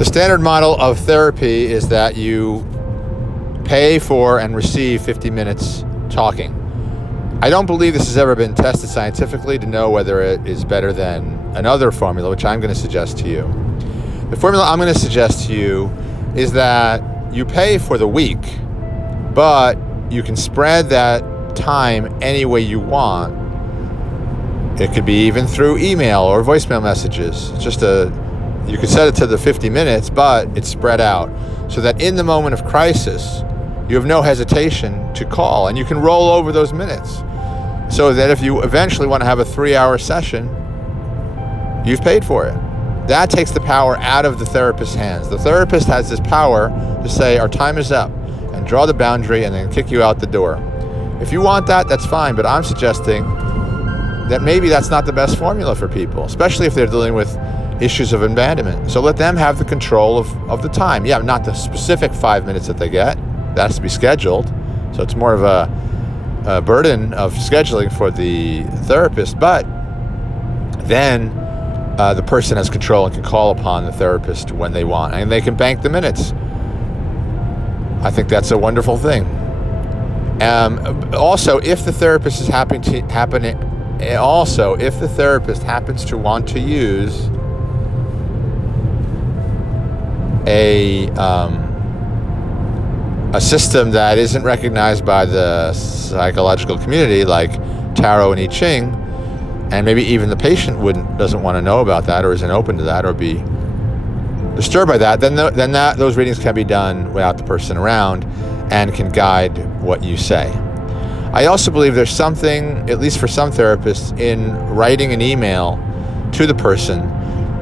The standard model of therapy is that you pay for and receive 50 minutes talking. I don't believe this has ever been tested scientifically to know whether it is better than another formula, which I'm going to suggest to you. The formula I'm going to suggest to you is that you pay for the week, but you can spread that time any way you want. It could be even through email or voicemail messages. You could set it to the 50 minutes, but it's spread out so that in the moment of crisis, you have no hesitation to call, and you can roll over those minutes so that if you eventually want to have a 3-hour session, you've paid for it. That takes the power out of the therapist's hands. The therapist has this power to say, our time is up, and draw the boundary and then kick you out the door. If you want that, that's fine, but I'm suggesting that maybe that's not the best formula for people, especially if they're dealing with issues of abandonment. So let them have the control of the time. Yeah, not the specific 5 minutes that they get. That has to be scheduled. So it's more of a burden of scheduling for the therapist, but then the person has control and can call upon the therapist when they want, and they can bank the minutes. I think that's a wonderful thing. Also, if the therapist happens to want to use a system that isn't recognized by the psychological community, like tarot and I Ching, and maybe even the patient doesn't want to know about that, or isn't open to that, or be disturbed by that, then those readings can be done without the person around and can guide what you say. I also believe there's something, at least for some therapists, in writing an email to the person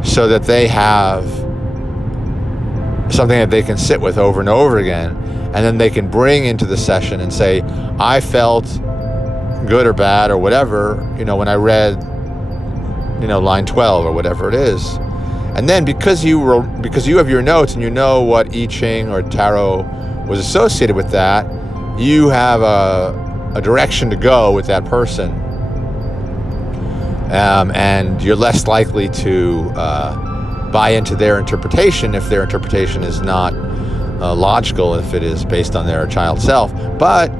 so that they have something that they can sit with over and over again, and then they can bring into the session and say, I felt good or bad or whatever, when I read, line 12 or whatever it is. And then because you have your notes and you know what I Ching or tarot was associated with that, you have a direction to go with that person, and you're less likely to buy into their interpretation if their interpretation is not logical, if it is based on their child self. But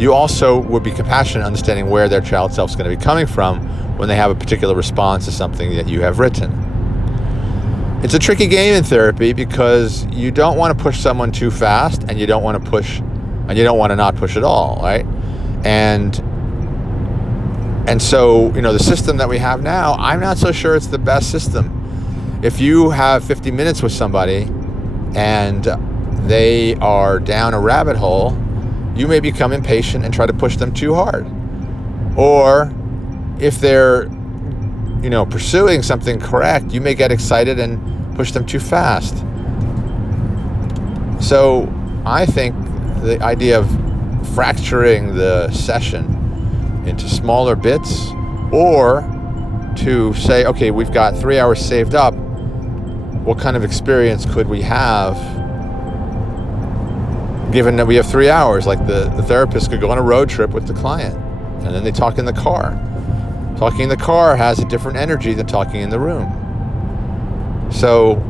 you also would be compassionate, understanding where their child self is going to be coming from when they have a particular response to something that you have written. It's a tricky game in therapy because you don't want to push someone too fast, and you don't want to not push at all, right? And so, the system that we have now, I'm not so sure it's the best system. If you have 50 minutes with somebody and they are down a rabbit hole, you may become impatient and try to push them too hard. Or if they're, pursuing something correct, you may get excited and push them too fast. So I think the idea of fracturing the session into smaller bits, or to say, okay, we've got 3 hours saved up, what kind of experience could we have given that we have 3 hours? Like the therapist could go on a road trip with the client, and then they talk in the car. Talking in the car has a different energy than talking in the room. So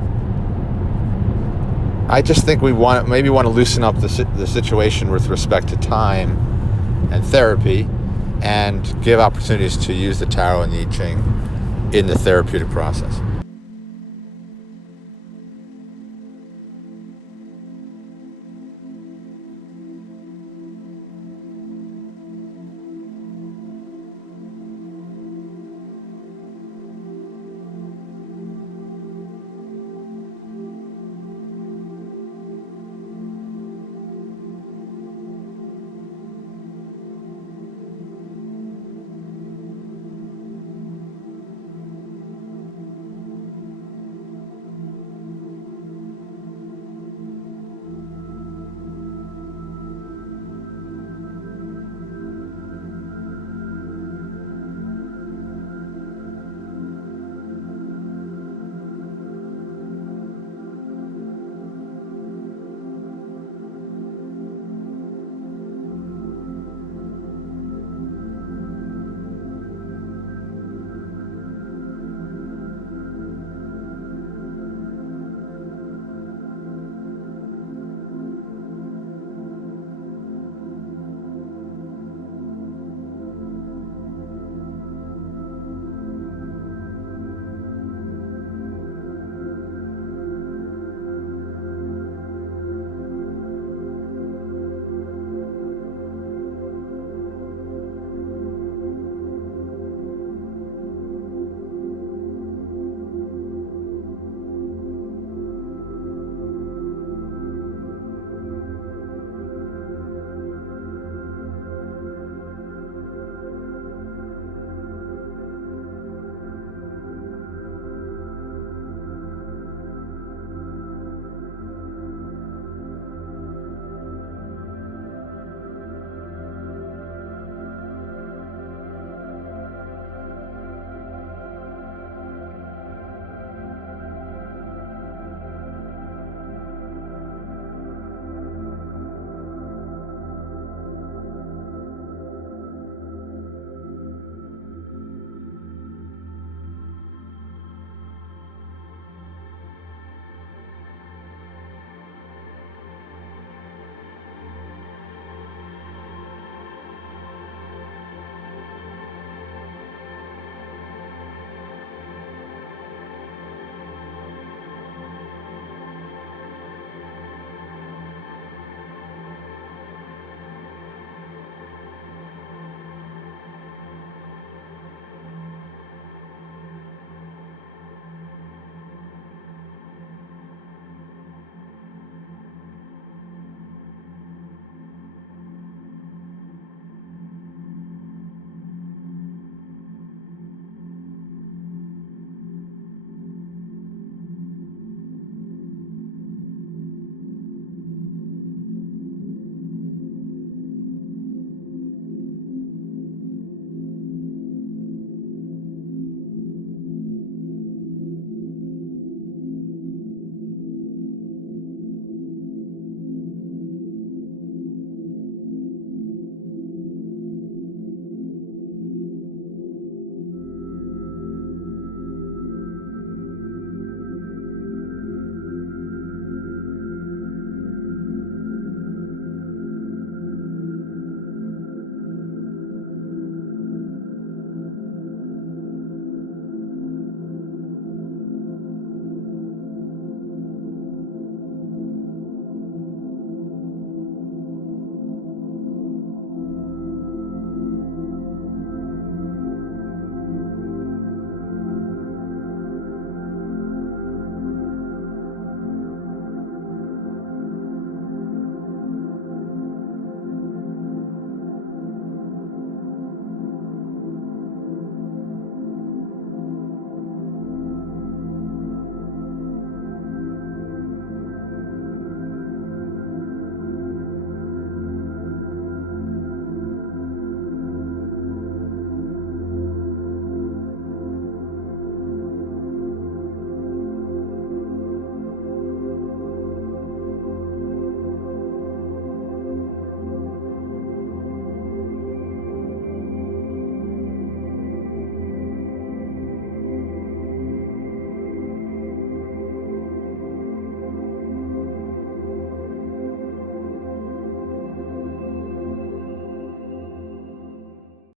I just think we want to loosen up the situation with respect to time and therapy, and give opportunities to use the tarot and the I Ching in the therapeutic process.